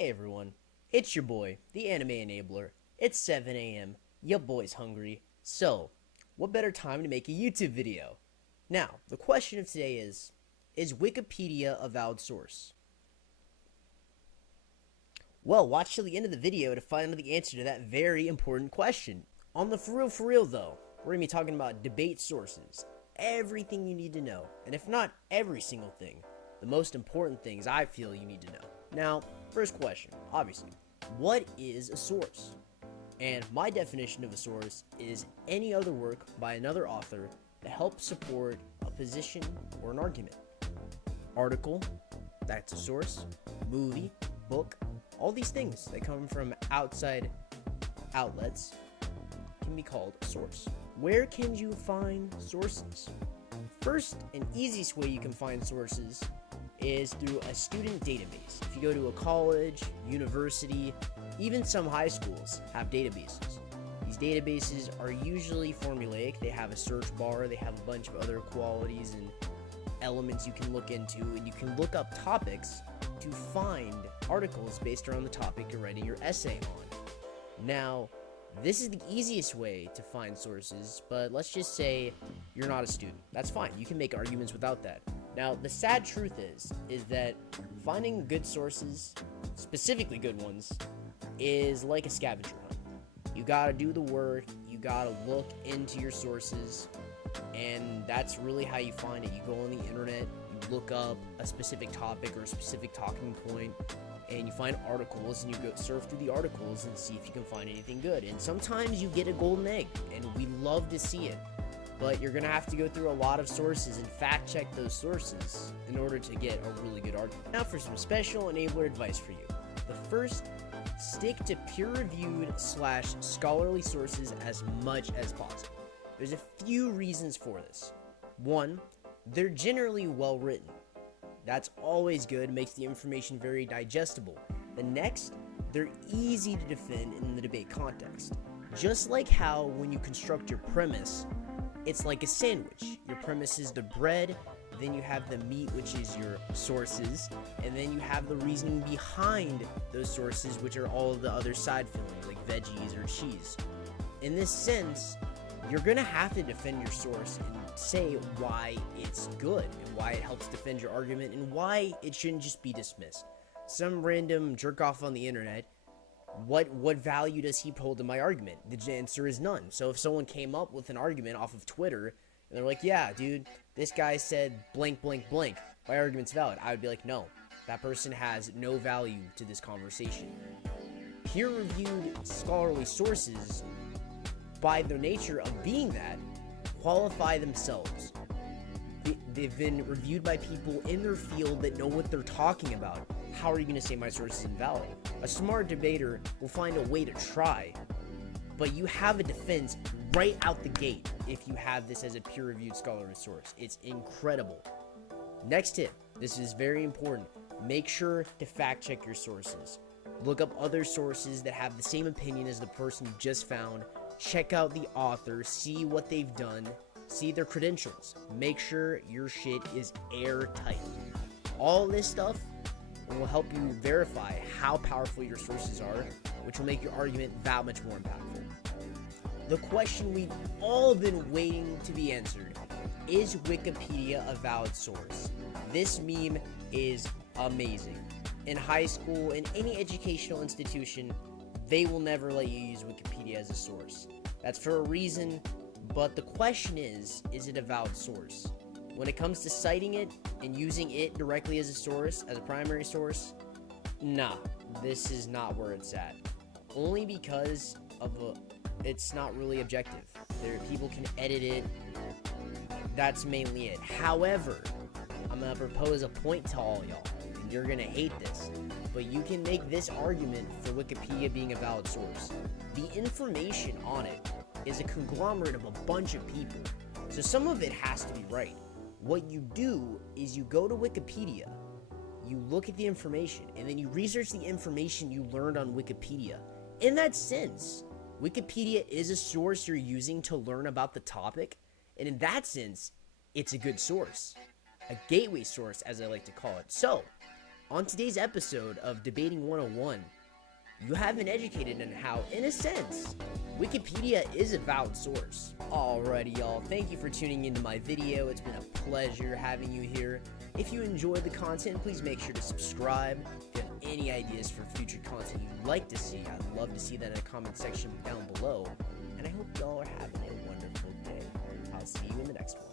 Hey everyone, it's your boy, the Anime Enabler. It's 7 a.m., your boy's hungry, so what better time to make a YouTube video? Now, the question of today is Wikipedia a valid source? Well, watch till the end of the video to find out the answer to that very important question. On the for real though, we're going to be talking about debate sources, everything you need to know, and if not every single thing, the most important things I feel you need to know. Now, first question, obviously, what is a source? And my definition of a source is any other work by another author that helps support a position or an argument. Article, that's a source. Movie, book, all these things that come from outside outlets can be called a source. Where can you find sources? First and easiest way you can find sources is through a student database. If you go to a college, university, even some high schools have databases. These databases are usually formulaic. They have a search bar, they have a bunch of other qualities and elements you can look into, and you can look up topics to find articles based around the topic you're writing your essay on. Now, this is the easiest way to find sources, but let's just say you're not a student. That's fine. You can make arguments without that. Now, the sad truth is that finding good sources, specifically good ones, is like a scavenger hunt. You gotta do the work, you gotta look into your sources, and that's really how you find it. You go on the internet, you look up a specific topic or a specific talking point, and you find articles, and you go surf through the articles and see if you can find anything good. And sometimes you get a golden egg, and we love to see it. But you're going to have to go through a lot of sources and fact check those sources in order to get a really good argument. Now for some special enabler advice for you. The first, stick to peer-reviewed / scholarly sources as much as possible. There's a few reasons for this. One, they're generally well written. That's always good, makes the information very digestible. The next, they're easy to defend in the debate context. Just like how when you construct your premise, it's like a sandwich. Your premise is the bread, then you have the meat, which is your sources, and then you have the reasoning behind those sources, which are all of the other side fillings, like veggies or cheese. In this sense, you're gonna have to defend your source and say why it's good, and why it helps defend your argument, and why it shouldn't just be dismissed. Some random jerk off on the internet, what value does he hold to my argument? The answer is none. So if someone came up with an argument off of Twitter, and they're like, yeah, dude, this guy said blank, blank, blank, my argument's valid, I would be like, no, that person has no value to this conversation. Peer-reviewed scholarly sources, by their nature of being that, qualify themselves. They've been reviewed by people in their field that know what they're talking about. How are you going to say my source is invalid? A smart debater will find a way to try, but you have a defense right out the gate if you have this as a peer-reviewed scholarly source. It's incredible. Next tip, this is very important. Make sure to fact-check your sources. Look up other sources that have the same opinion as the person you just found. Check out the author, see what they've done, see their credentials. Make sure your shit is airtight. All this stuff will help you verify how powerful your sources are, which will make your argument that much more impactful. The question we've all been waiting to be answered: is Wikipedia a valid source? This meme is amazing. In high school, in any educational institution, they will never let you use Wikipedia as a source. That's for a reason, but the question is it a valid source? When it comes to citing it and using it directly as a source, as a primary source, nah, this is not where it's at. Only because it's not really objective. People can edit it. That's mainly it. However, I'm gonna propose a point to all y'all, and you're gonna hate this, but you can make this argument for Wikipedia being a valid source. The information on it is a conglomerate of a bunch of people, so some of it has to be right. What you do is you go to Wikipedia, you look at the information, and then you research the information you learned on Wikipedia. In that sense, Wikipedia is a source you're using to learn about the topic, and in that sense, it's a good source. A gateway source, as I like to call it. So, On today's episode of Debating 101, you have been educated on how, in a sense, Wikipedia is a valid source. Alrighty, y'all, thank you for tuning into my video. It's been a pleasure having you here. If you enjoyed the content, please make sure to subscribe. If you have any ideas for future content you'd like to see, I'd love to see that in the comment section down below. And I hope y'all are having a wonderful day. I'll see you in the next one.